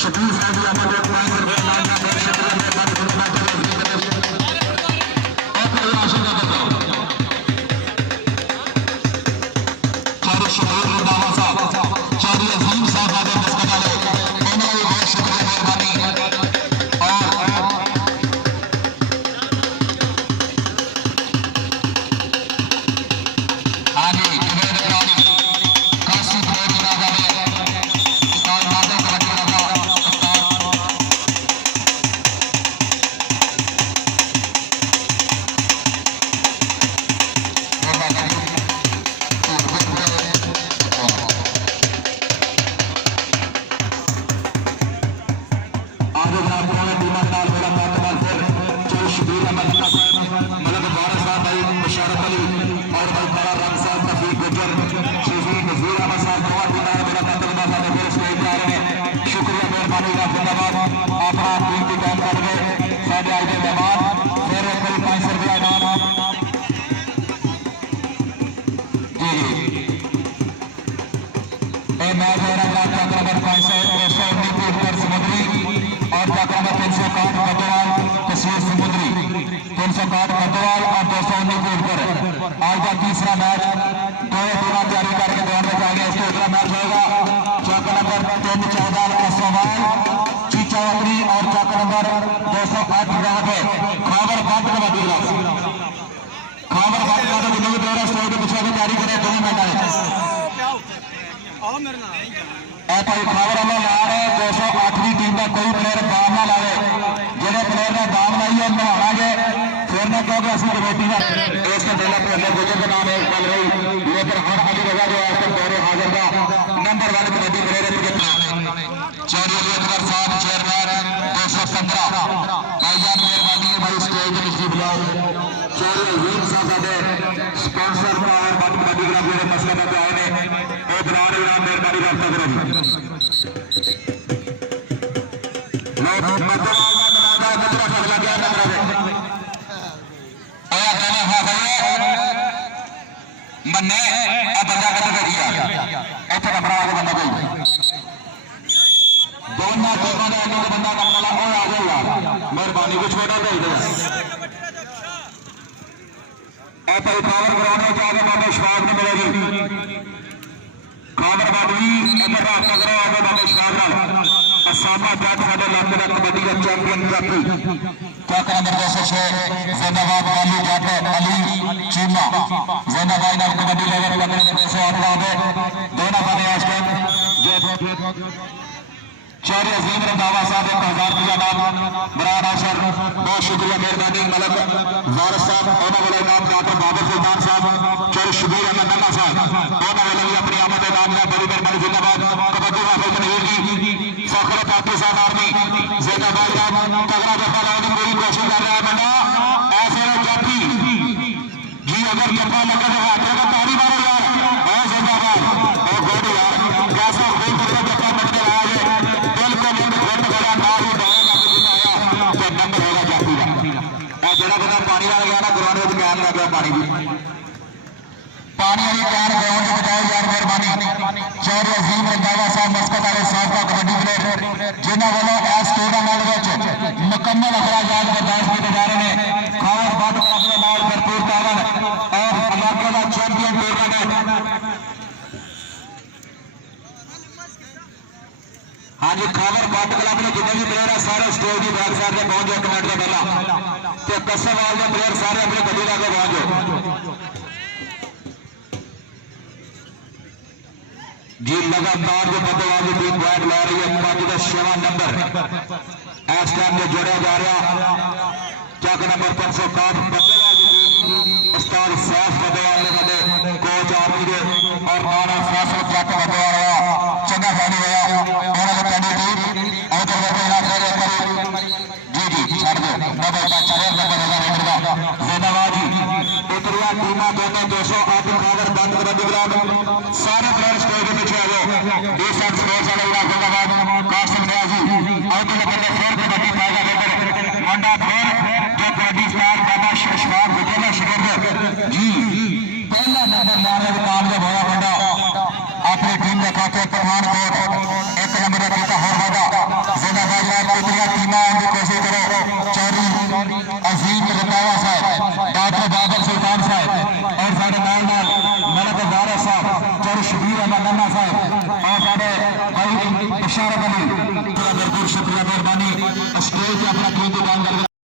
शकील साहब हमारे पास मैच हो रहा है चक्र नंबर 519 समुद्री और चक्र नंबर 361 कटवाल तस्वीर समुद्री 361 कटवाल और 219 पर आज का तीसरा मैच दोनों टीमें तैयारी करके ग्राउंड में जाएंगे। इसके अगला मैच होगा चक्र नंबर 314 कसवाल चीचावली और चक्र नंबर 208 ग्राउंड है खाबर घाट कबड्डी क्लब खाबर घाट का तो जिन्होंने प्लेयर स्टोर के पीछे तैयारी करें 2 मिनट आए भाई खबर अल्लाह ला रहे 208वीं टीम का कोई प्लेयर दाम ना लावे जो प्लेयर ने दाम लाई है नवागे फिर ने क्योंकि असली कमेटी का इसके पहले पहले बुजुर्ग का नाम है कल रही ये पर हर हाजिर होगा जो आज तक दौरे हाजिर का number 1 committee player Chaudhary Akbar साहब चेयरमैन 215 भाईजान मेहरबानी है भाई स्टेज पे नीचे बुलाओ चौधरी अजीम साहब स्पॉन्सर और कमेटी का मेरे मसले में आए ने मेहरबानी रब्ता करो मन्ने बंदा दोनों टीमों ने बंदा करने वाला आ जाएगा मेहरबानी को छोटा भेज दो पावर ग्राउंड में जाकर बाबा शवाब नहीं मिलेगी खाबर बाबी अगर रास्ता करो आगे बाबा शवाब असामा जट साढ़े इलाके का कबड्डी का चैंपियन जाफरी चक्र नंबर 206 जैनाबाद वाली जट अली चीमा जैनाबाद नाम कबड्डी लेवल चक्र नंबर 208 है दोनों बने आज के चौधरी अजीम रंधावा साहब 1000 रुपया नाम बड़ा नाशर बहुत शुक्रिया मेहरबानी मलक वारिस साहब होने वाले नाम डॉक्टर बाबर सुल्तान साहब चौधरी शबीर अहमद नन्ना साहब होने वाले भी अपनी आमद नाम में बड़ी मेहरबानी जिंदाबाद कबड्डी माफी तनवीर जी फखर पाकिस्तान आर्मी जिंदाबाद तगड़ा जफा लाने की पूरी कोशिश कर रहा है बंदा ऐसे जाफी जी अगर जफा लगे तो हाथ लगा ताली मारो यार और जिंदाबाद और गोड यार कैसा खूब जफा बन के आया है पानी वाला गया ना ग्राउंड में कैन लग गया पानी वाली कैन ग्राउंड में बजाओ यार मेहरबानी चौधरी अजीम रंधावा साहब मस्कत वाले साहब का कबड्डी प्लेयर जिन्होंने वालों इस टूर्नामेंट में मुकम्मल अखराजात बर्दाश्त किए जा रहे हैं खास बात अपने नाल भरपूर तावन और इलाके का चैंपियन टूर्नामेंट हाँ जी खाबर बाट क्लब ने जितने भी प्लेयर है सारे स्टेज की बैक साइड में पहुंच जाओ 1 मिनट का पहला तो कसवाल के प्लेयर सारे अपने गड्डी लाके पहुंच जाओ जी लगातार जो बदलाव की टीम पॉइंट ला रही है पार्टी का 6वां नंबर इस टाइम में जोड़ा जा रहा चक नंबर 561 बदलाव की टीम उस्ताद सैफ बदलाव ने बने कोच आर्मी के और माना फैसल जट बदलाव चंगा खिलाड़ी होया उन्होंने पहली टीम और जो जी जी छाड़ दो नंबर 4 जिंदाबाद जी उतरिया टीमा दोनों 208 खाबर बंद कबड्डी ग्राउंड सारे प्लेयर स्टेज के पीछे आ गए इस सब स्पोर्ट्स वाले जिंदाबाद कासिम नियाजी और तो बंदे फिर कबड्डी पाएगा लेकर मंडा फिर जो कबड्डी स्टार बाबा शशवाब विजेंद्र शिगर जी पहला नंबर लाने के कामयाब होया मंडा अपनी टीम के खाते पठानकोट 1 नंबर